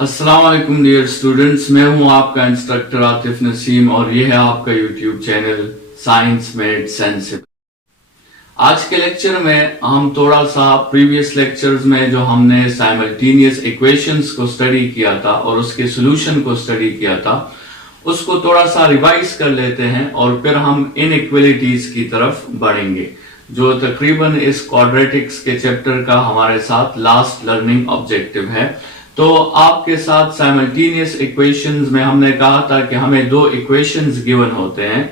अस्सलाम वालेकुम dear students, मैं हूं आपका इंस्ट्रक्टर आतिफ नसीम और ये है आपका YouTube channel science made sensible. आज के लेक्चर में हम थोड़ा सा प्रीवियस लेक्चर्स में जो हमने साइमल्टेनियस इक्वेशंस को स्टडी किया था और उसके सॉल्यूशन को स्टडी किया था उसको थोड़ा सा रिवाइज कर लेते हैं और फिर हम इनइक्वालिटीज की तरफ बढ़ेंगे, जो तकरीबन इस क्वाड्रेटिक्स के चैप्टर का हमारे साथ लास्ट लर्निंग ऑब्जेक्टिव है। तो आपके साथ साइमल्टेनियस इक्वेशंस में हमने कहा था कि हमें दो इक्वेशंस गिवन होते हैं।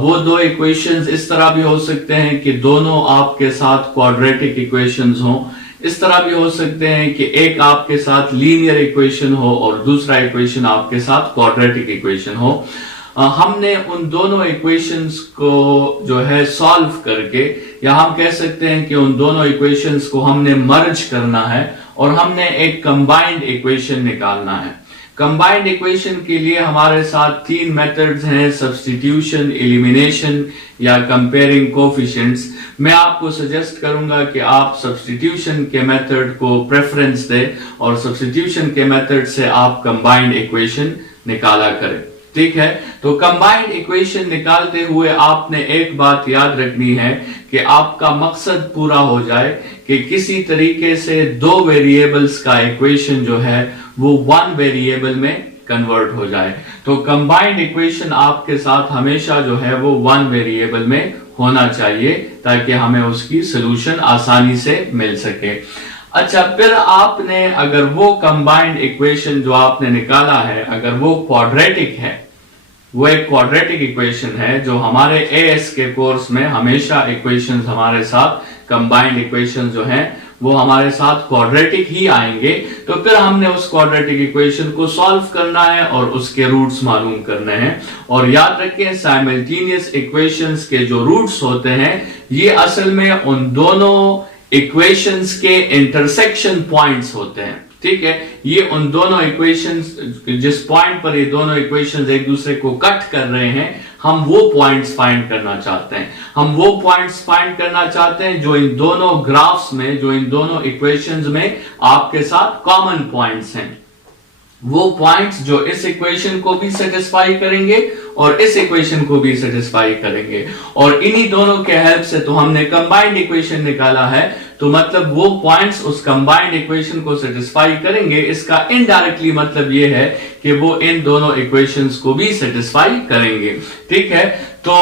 वो दो इक्वेशंस इस तरह भी हो सकते हैं कि दोनों आपके साथ क्वाड्रेटिक इक्वेशंस हों, इस तरह भी हो सकते हैं कि एक आपके साथ लीनियर इक्वेशन हो और दूसरा इक्वेशन आपके साथ क्वाड्रेटिक इक्वेशन हो। हमने उन दोनों इक्वेशंस को जो है सॉल्व करके, या हम कह सकते हैं कि उन दोनों इक्वेशंस को हमने मर्ज करना है और हमने एक कंबाइंड इक्वेशन निकालना है। कंबाइंड इक्वेशन के लिए हमारे साथ तीन मेथड्स हैं, सब्स्टिट्यूशन, एलिमिनेशन या कंपेयरिंग कोफिशिएंट्स। मैं आपको सजेस्ट करूंगा कि आप सब्स्टिट्यूशन के मेथड को प्रेफरेंस दें और सब्स्टिट्यूशन के मेथड से आप कंबाइंड इक्वेशन निकाला करें। ठीक है, तो कंबाइंड इक्वेशन निकालते हुए आपने एक बात याद रखनी है कि आपका मकसद पूरा हो जाए कि किसी तरीके से दो वेरिएबल्स का इक्वेशन जो है वो वन वेरिएबल में कन्वर्ट हो जाए। तो कंबाइंड इक्वेशन आपके साथ हमेशा जो है वो वन वेरिएबल में होना चाहिए ताकि हमें उसकी सोल्यूशन आसानी से मिल सके। अच्छा, फिर आपने अगर वो कंबाइंड इक्वेशन जो आपने निकाला है अगर वो क्वाड्रेटिक है, वो एक क्वाड्रेटिक इक्वेशन है, जो हमारे एएस के कोर्स में हमेशा इक्वेशंस हमारे साथ कंबाइंड इक्वेशन जो हैं वो हमारे साथ क्वाड्रेटिक ही आएंगे। तो फिर हमने उस क्वाड्रेटिक इक्वेशन को सॉल्व करना है और उसके रूट्स मालूम करने हैं। और याद रखें, साइमल्टेनियस इक्वेशंस के जो रूट्स होते हैं ये असल में उन दोनों इक्वेशंस के इंटरसेक्शन पॉइंट्स होते हैं। ठीक है, ये उन दोनों इक्वेशंस, जिस पॉइंट पर ये दोनों इक्वेशंस एक दूसरे को कट कर रहे हैं, हम वो पॉइंट्स फाइंड करना चाहते हैं। हम वो पॉइंट्स फाइंड करना चाहते हैं जो इन दोनों ग्राफ्स में, जो इन दोनों इक्वेशंस में आपके साथ कॉमन पॉइंट्स हैं। वो पॉइंट्स जो इस इक्वेशन को भी सेटिस्फाई करेंगे और इस इक्वेशन को भी सेटिस्फाई करेंगे, और इन्हीं दोनों के हेल्प से तो हमने कंबाइंड इक्वेशन निकाला है। तो मतलब वो पॉइंट्स उस कंबाइंड इक्वेशन को सेटिस्फाई करेंगे। इसका इनडायरेक्टली मतलब ये है कि वो इन दोनों इक्वेशंस को भी सेटिस्फाई करेंगे। ठीक है, तो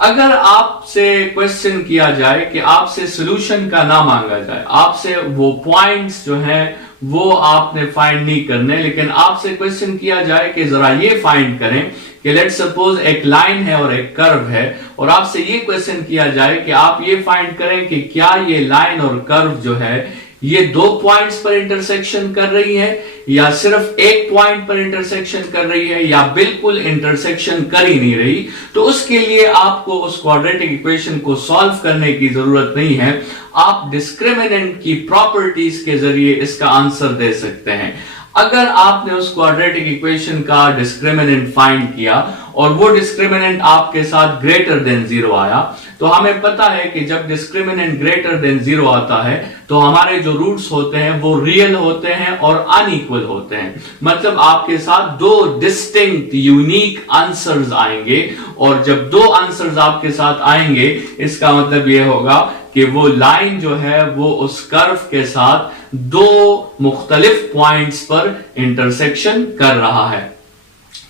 अगर आपसे क्वेश्चन किया जाए कि आपसे सॉल्यूशन का नाम मांगा जाए, आपसे वो पॉइंट्स जो हैं वो आपने फाइंड नहीं करने, लेकिन आपसे क्वेश्चन किया जाए कि जरा ये फाइंड करें कि लेट्स सपोज एक लाइन है और एक कर्व है, और आपसे ये क्वेश्चन किया जाए कि आप ये फाइंड करें कि क्या ये लाइन और कर्व जो है ये दो पॉइंट्स पर इंटरसेक्शन कर रही है, या सिर्फ एक पॉइंट पर इंटरसेक्शन कर रही है, या बिल्कुल इंटरसेक्शन कर ही नहीं रही। तो उसके लिए आपको उस क्वाड्रेटिक इक्वेशन को सॉल्व करने की जरूरत नहीं है, आप डिस्क्रिमिनेंट की प्रॉपर्टीज के जरिए इसका आंसर दे सकते हैं। अगर आपने उस क्वाड्रेटिक इक्वेशन का डिस्क्रिमिनेंट फाइंड किया और वो डिस्क्रिमिनेंट आपके साथ ग्रेटर देन जीरो आया, तो हमें पता है कि जब डिस्क्रिमिनेंट ग्रेटर देन जीरो आता है तो हमारे जो रूट्स होते हैं वो रियल होते हैं और अनइक्वल होते हैं। मतलब आपके साथ दो डिस्टिंक्ट यूनिक आंसर्स आएंगे, और जब दो आंसर्स आपके साथ आएंगे इसका मतलब ये होगा कि वो लाइन जो है वो उस कर्व के साथ दो मुख्तलिफ पॉइंट्स पर इंटरसेक्शन कर रहा है।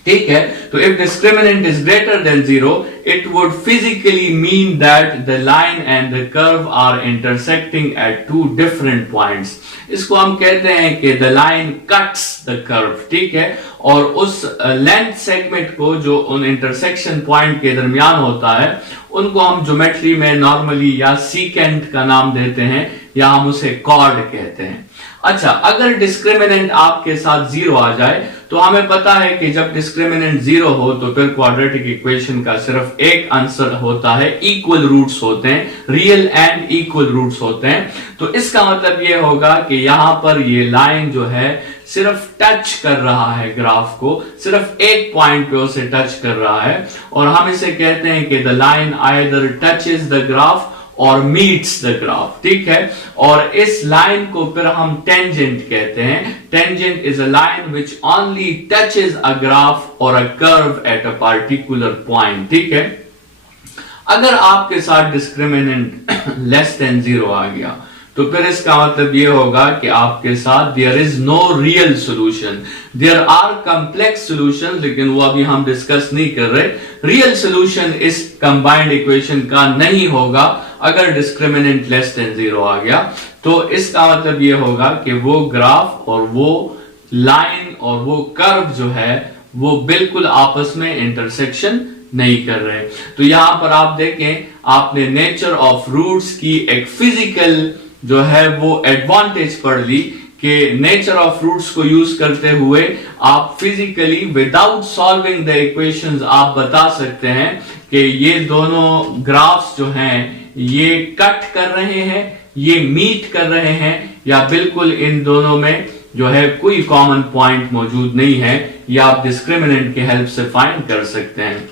ठीक है, तो if discriminant is greater than 0, it would physically mean that the line and the curve are intersecting at two different points. इसको हम कहते हैं कि the line cuts the curve। ठीक है, और उस लेंथ सेगमेंट को जो उन इंटरसेक्शन पॉइंट के दरमियान होता है उनको हम ज्योमेट्री में नॉर्मली या सीकेंट का नाम देते हैं या हम उसे कॉर्ड कहते हैं। अच्छा, अगर डिस्क्रिमिनेंट आपके साथ जीरो आ जाए तो हमें पता है कि जब डिस्क्रिमिनेंट जीरो हो तो फिर क्वाड्रेटिक इक्वेशन का सिर्फ एक आंसर होता है, इक्वल रूट्स होते हैं, रियल एंड इक्वल रूट्स होते हैं। तो इसका मतलब ये होगा कि यहां पर ये लाइन जो है सिर्फ टच कर रहा है ग्राफ को, सिर्फ एक पॉइंट पे उसे टच कर रहा है, और हम इसे कहते हैं कि the line either touches the graph और मीट्स द ग्राफ, ठीक है। और इस लाइन को फिर हम टेंजेंट कहते हैं। Tangent is a line which only touches a graph और a curve at a particular point, ठीक है। अगर आपके साथ डिस्क्रिमिनेंट लेस देन 0 आ गया तो फिर इसका मतलब ये होगा कि आपके साथ there is no real solution. There are complex solution, लेकिन वो अभी हम डिस्कस नहीं कर रहे। रियल सॉल्यूशन इस कंबाइंड इक्वेशन का नहीं होगा अगर डिस्क्रिमिनेंट लेस देन 0 आ गया। तो इसका मतलब ये होगा कि वो ग्राफ और वो लाइन और वो कर्व जो है वो बिल्कुल आपस में इंटरसेक्शन नहीं कर रहे। तो यहां पर आप देखें, आपने नेचर ऑफ रूट्स की एक फिजिकल जो है वो एडवांटेज पढ़ ली कि नेचर ऑफ रूट्स को यूज करते हुए आप physically without solving the equations आप बता सकते हैं कि ये दोनों ग्राफ्स जो हैं ये कट कर रहे हैं, ये मीट कर रहे हैं, या बिल्कुल इन दोनों में जो है कोई कॉमन पॉइंट मौजूद नहीं है। या आप डिस्क्रिमिनेंट की हेल्प से फाइंड कर सकते हैं।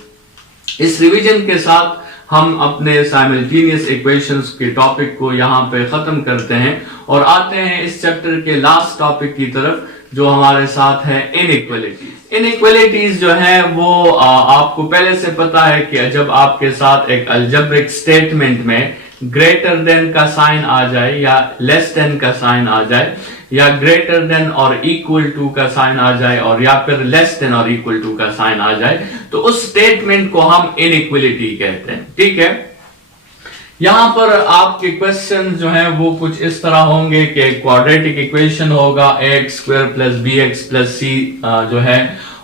इस रिवीजन के साथ हम अपने साइमल्टेनियस इक्वेशंस के टॉपिक को यहां पे खत्म करते हैं और आते हैं इस चैप्टर के लास्ट टॉपिक की तरफ, जो हमारे साथ है इनइक्वालिटीज। इनइक्वालिटीज जो है वो आपको पहले से पता है कि जब आपके साथ एक अलजेब्रिक स्टेटमेंट में ग्रेटर देन का साइन आ जाए या लेस देन का साइन आ जाए या ग्रेटर देन और इक्वल टू का साइन आ जाए और या फिर लेस देन और इक्वल टू का साइन आ जाए, तो उस स्टेटमेंट को हम इनइक्वालिटी कहते हैं, ठीक है। यहां पर आपके क्वेश्चन जो है वो कुछ इस तरह होंगे कि क्वाड्रेटिक इक्वेशन होगा ax square plus bx plus c जो है,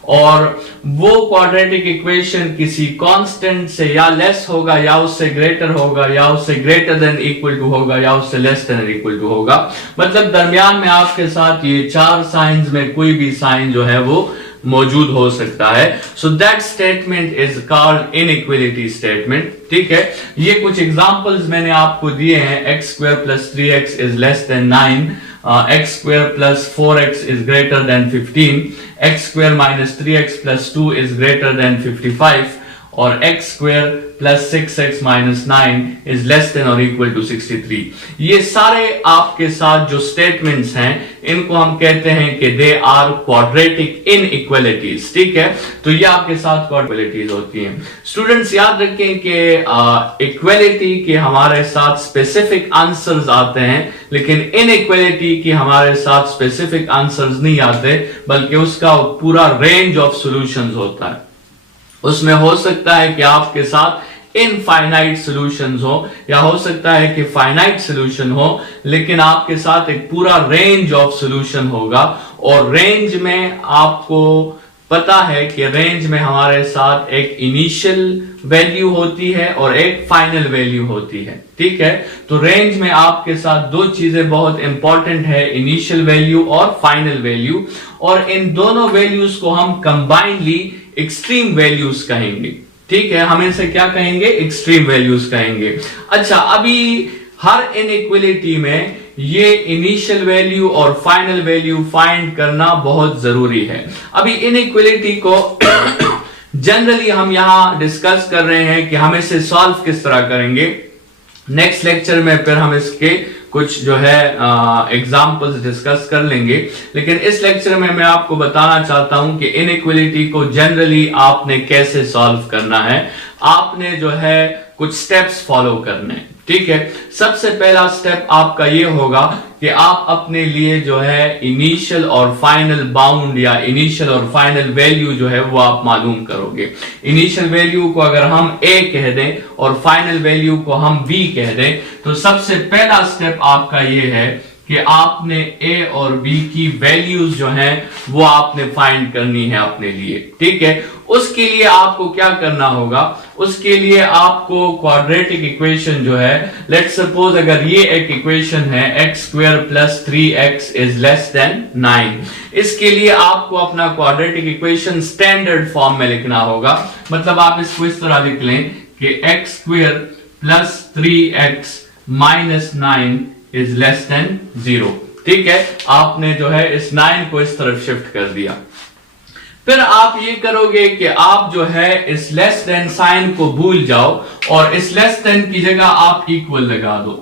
और वो क्वाड्रेटिक इक्वेशन किसी कांस्टेंट से या लेस होगा या उससे ग्रेटर होगा या उससे ग्रेटर देन इक्वल टू होगा या उससे लेस देन इक्वल टू होगा। मतलब दरमियान में आपके साथ ये 4 साइंस में कोई भी साइन जो है वो मौजूद हो सकता है। So that statement is called inequality statement, ठीक है। ये कुछ एग्जांपल्स मैंने आपको दिए हैं। x square plus 3x is less then 9, x square plus 4x is greater than 15, x square minus 3x plus 2 is greater than 55, और x square plus 6x minus 9 is less then और equal to 63। ये सारे आपके साथ जो statements हैं इनको हम कहते हैं कि दे आर क्वाड्रेटिक इनइक्वालिटीज, ठीक है। तो ये आपके साथ क्वाड्रेटिक होती हैं। स्टूडेंट्स याद रखें कि इक्वालिटी के हमारे साथ स्पेसिफिक आंसर्स आते हैं, लेकिन इनइक्वालिटी के हमारे साथ स्पेसिफिक आंसर्स नहीं आते, बल्कि उसका पूरा रेंज ऑफ सॉल्यूशंस होता है। उसमें हो सकता है कि आपके साथ इनफाइनाइट सॉल्यूशंस हो या हो सकता है कि फाइनाइट सॉल्यूशन हो, लेकिन आपके साथ एक पूरा रेंज ऑफ सॉल्यूशन होगा। और रेंज में आपको पता है कि रेंज में हमारे साथ एक इनिशियल वैल्यू होती है और एक फाइनल वैल्यू होती है, ठीक है। तो रेंज में आपके साथ 2 चीजें बहुत इंपॉर्टेंट है, इनिशियल वैल्यू और फाइनल वैल्यू, और इन दोनों वैल्यूज को हम कंबाइनली एक्सट्रीम वैल्यूज कहेंगे, ठीक है। हम इनसे क्या कहेंगे? एक्सट्रीम वैल्यूज कहेंगे। अच्छा, अभी हर इनइक्वालिटी में ये इनिशियल वैल्यू और फाइनल वैल्यू फाइंड करना बहुत जरूरी है। अभी इनइक्वालिटी को जनरली हम यहां डिस्कस कर रहे हैं कि हम इसे सॉल्व किस तरह करेंगे। नेक्स्ट लेक्चर में फिर हम इसके कुछ जो है एग्जाम्पल्स डिस्कस कर लेंगे, लेकिन इस लेक्चर में मैं आपको बताना चाहता हूं कि इनइक्वालिटी को जनरली आपने कैसे सॉल्व करना है। आपने जो है कुछ स्टेप्स फॉलो करने हैं, ठीक है। सबसे पहला स्टेप आपका ये होगा कि आप अपने लिए जो है इनिशियल और फाइनल बाउंड या इनिशियल और फाइनल वैल्यू जो है वो आप मालूम करोगे। इनिशियल वैल्यू को अगर हम a कह दें और फाइनल वैल्यू को हम b कह दें, तो सबसे पहला स्टेप आपका ये है कि आपने a और b की वैल्यूज जो हैं वो आपने फाइंड करनी है अपने लिए, ठीक है। उसके लिए आपको क्या करना होगा? उसके लिए आपको क्वाड्रेटिक इक्वेशन जो है, लेट्स सपोज अगर ये एक इक्वेशन है x square plus 3x is less then 9, इसके लिए आपको अपना क्वाड्रेटिक इक्वेशन स्टैंडर्ड फॉर्म में लिखना होगा। मतलब आप इसको इस तरह लिख लें कि x square plus 3x minus 9 is less then 0, ठीक है। आपने जो है इस 9 को इस तरफ शिफ्ट कर दिया। फिर आप ये करोगे कि आप जो है इस लेस देन साइन को भूल जाओ और इस लेस देन की जगह आप इक्वल लगा दो।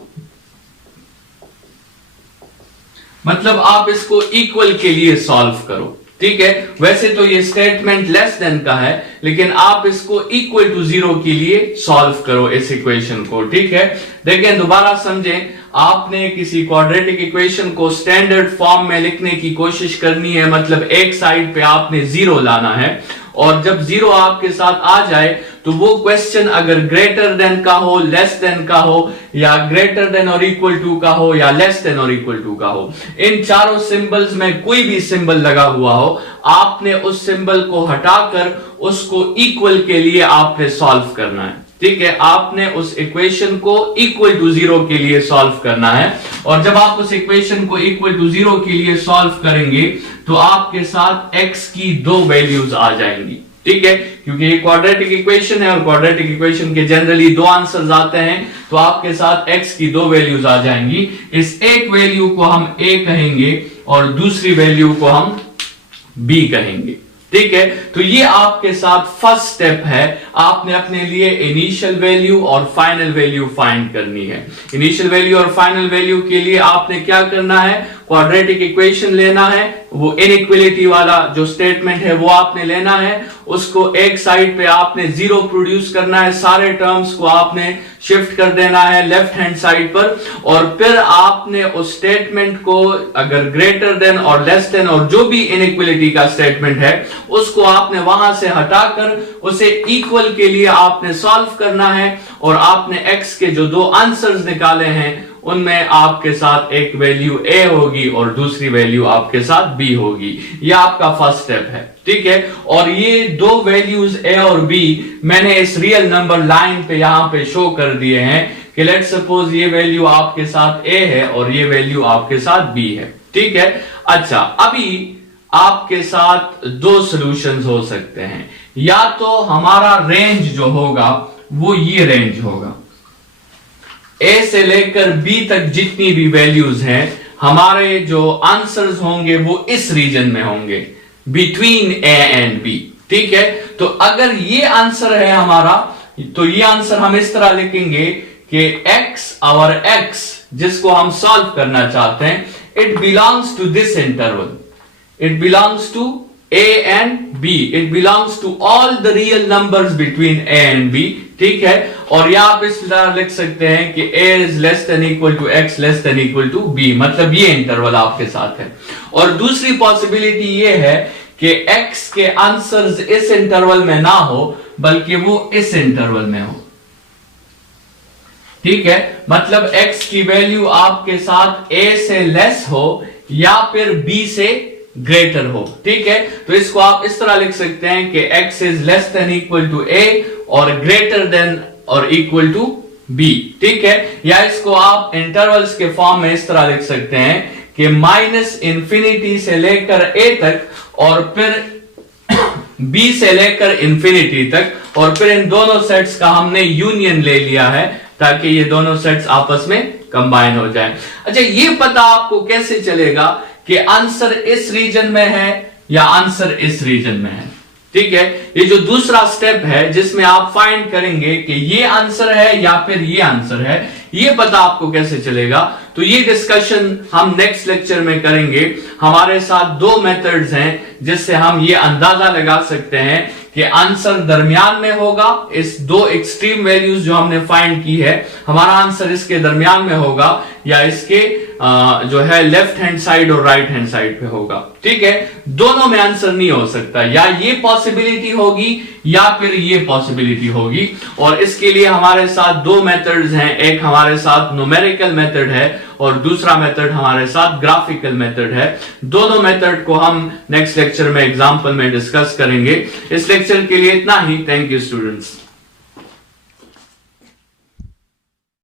मतलब आप इसको इक्वल के लिए सॉल्व करो, ठीक है। वैसे तो ये स्टेटमेंट लेस देन का है, लेकिन आप इसको इक्वल टू 0 के लिए सॉल्व करो इस इक्वेशन को, ठीक है। देखें, दोबारा समझें, आपने किसी क्वाड्रेटिक इक्वेशन को स्टैंडर्ड फॉर्म में लिखने की कोशिश करनी है, मतलब एक साइड पे आपने 0 लाना है, और जब 0 आपके साथ आ जाए तो वो क्वेश्चन अगर ग्रेटर देन का हो, लेस देन का हो, या ग्रेटर देन और इक्वल टू का हो, या लेस देन और इक्वल टू का हो, इन चारों सिंबल्स में कोई भी सिंबल लगा हुआ हो, आपने उस सिंबल को हटाकर उसको इक्वल के लिए आपने सॉल्व करना है, ठीक है। आपने उस इक्वेशन को इक्वल टू 0 के लिए सॉल्व करना है, और जब आप उस इक्वेशन को इक्वल टू 0 के लिए सॉल्व करेंगे तो आपके साथ x की 2 वैल्यूज आ जाएंगी, ठीक है। क्योंकि ये क्वाड्रेटिक इक्वेशन है और क्वाड्रेटिक इक्वेशन के जनरली 2 आंसर्स आते हैं, तो आपके साथ x की 2 वैल्यूज आ जाएंगी। इस एक वैल्यू को हम a कहेंगे और दूसरी वैल्यू को हम b कहेंगे, ठीक है। तो ये आपके साथ फर्स्ट स्टेप है, आपने अपने लिए इनिशियल वैल्यू और फाइनल वैल्यू फाइंड करनी है। इनिशियल वैल्यू और फाइनल वैल्यू के लिए आपने क्या करना है, क्वाड्रेटिक इक्वेशन लेना है, वो इनइक्वालिटी वाला जो स्टेटमेंट है वो आपने लेना है, उसको एक साइड पे आपने 0 प्रोड्यूस करना है, सारे टर्म्स को आपने शिफ्ट कर देना है लेफ्ट हैंड साइड पर, और फिर आपने उस स्टेटमेंट को अगर ग्रेटर देन और लेस देन और जो भी इनइक्वालिटी का स्टेटमेंट है उसको आपने वहां से हटाकर उसे इक्वल के लिए आपने सॉल्व करना है, और आपने x के जो 2 आंसर्स निकाले हैं उनमें आपके साथ एक वैल्यू a होगी और दूसरी वैल्यू आपके साथ b होगी। यह आपका फर्स्ट स्टेप है, ठीक है। और ये 2 वैल्यूज a और b मैंने इस रियल नंबर लाइन पे यहां पे शो कर दिए हैं कि लेट्स सपोज ये वैल्यू आपके साथ a है और ये वैल्यू आपके साथ b है, ठीक है। अच्छा, अभी आपके साथ 2 सॉल्यूशंस हो सकते हैं, या तो हमारा रेंज जो होगा वो ये रेंज होगा, a से लेकर b तक जितनी भी वैल्यूज हैं हमारे जो आंसर्स होंगे वो इस रीजन में होंगे, बिटवीन a एंड b, ठीक है। तो अगर ये आंसर है हमारा, तो ये आंसर हम इस तरह लिखेंगे कि x और x जिसको हम सॉल्व करना चाहते हैं, it belongs to this interval, it belongs to a and b, it belongs to all the real numbers between a and b, ठीक है। और यहां आप इस तरह लिख सकते हैं कि a is less than equal to x less than equal to b, मतलब ये इंटरवल आपके साथ है। और दूसरी पॉसिबिलिटी ये है कि x के आंसर्स इस इंटरवल में ना हो बल्कि वो इस इंटरवल में हो, ठीक है। मतलब x की वैल्यू आपके साथ a से लेस हो या फिर b से ग्रेटर हो, ठीक है। तो इसको आप इस तरह लिख सकते हैं कि x is less than equal to a और ग्रेटर देन और इक्वल टू b, ठीक है। या इसको आप इंटरवल्स के फॉर्म में इस तरह लिख सकते हैं कि -∞ से लेकर a तक और फिर b से लेकर इंफिनिटी तक, और फिर इन दोनों सेट्स का हमने यूनियन ले लिया है ताकि ये दोनों सेट्स आपस में कंबाइन हो जाए। अच्छा, ये पता आपको कैसे चलेगा कि आंसर इस रीजन में है या आंसर इस रीजन में है, ठीक है। ये जो दूसरा स्टेप है जिसमें आप फाइंड करेंगे कि ये आंसर है या फिर ये आंसर है, ये पता आपको कैसे चलेगा, तो ये डिस्कशन हम नेक्स्ट लेक्चर में करेंगे। हमारे साथ 2 मेथड्स हैं जिससे हम ये अंदाजा लगा सकते हैं कि आंसर दरमियान में होगा, इस 2 एक्सट्रीम वैल्यूज जो हमने फाइंड की है हमारा आंसर इसके दरमियान में होगा या इसके जो है लेफ्ट हैंड साइड और राइट हैंड साइड पे होगा, ठीक है। दोनों में आंसर नहीं हो सकता, या ये पॉसिबिलिटी होगी या फिर ये पॉसिबिलिटी होगी। और इसके लिए हमारे साथ 2 मेथड्स हैं, एक हमारे साथ न्यूमेरिकल मेथड है और दूसरा मेथड हमारे साथ ग्राफिकल मेथड है। दोनों मेथड को हम नेक्स्ट लेक्चर में एग्जांपल में डिस्कस करेंगे। इस लेक्चर के लिए इतना ही। Thank you students.